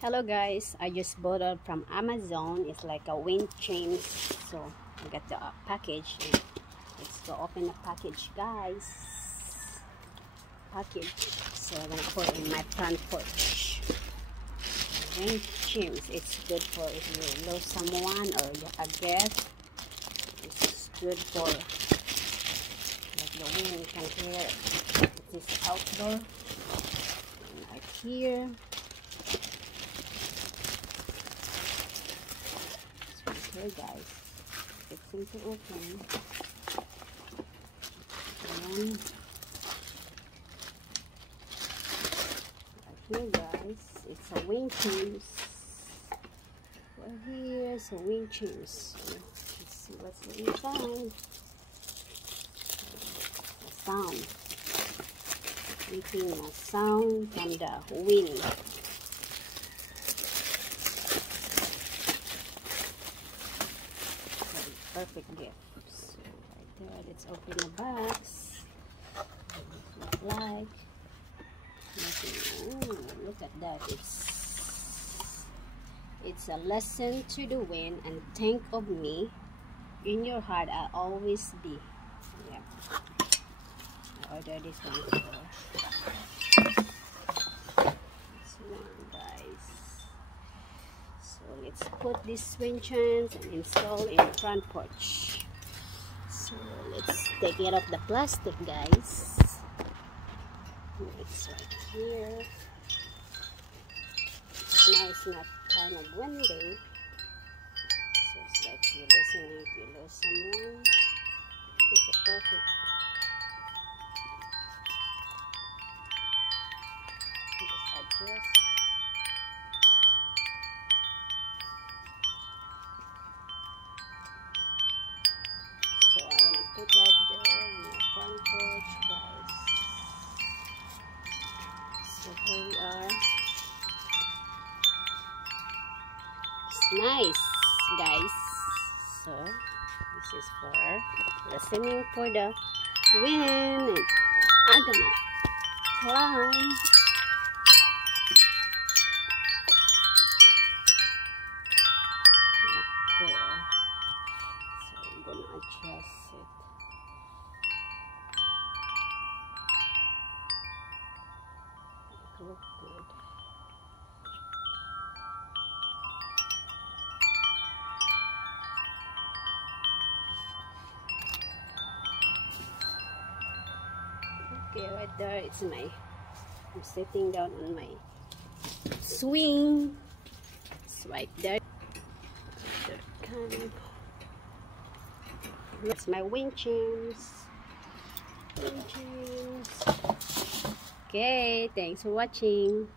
Hello guys, I just bought it from Amazon. It's like a wind chimes. So I got the package. Let's go open the package, guys. Package. So I'm gonna put it in my front porch. Wind chimes. It's good for if you lose someone or a guest. It's good for like the wind. You can hear it. It's outdoor. And right here. Okay guys, it's simple to open. And right here guys, it's a wing chimes. Right here is a wing chimes. Let's see what's inside. The sound. Making a sound from the wind. Perfect gift. So right there, let's open the box. Look like. Ooh, look at that. It's a lesson to the wind and think of me. In your heart, I'll always be. Yeah. I ordered this one for this one, guys. So let's put these wind chimes and install in the front porch. So let's take it off the plastic, guys. It's right here. But now it's not kind of windy. So it's like you're listening if you lose someone. It's a perfect. Just adjust. So I'm gonna put right there in the front porch, guys. So here we are. It's nice, guys. So this is for listening for the wind. And I'm gonna climb. There. So I'm gonna adjust it. Look good. Okay, right there it's I'm sitting down on my swing. It's right there. That's my wind chimes. Okay, thanks for watching.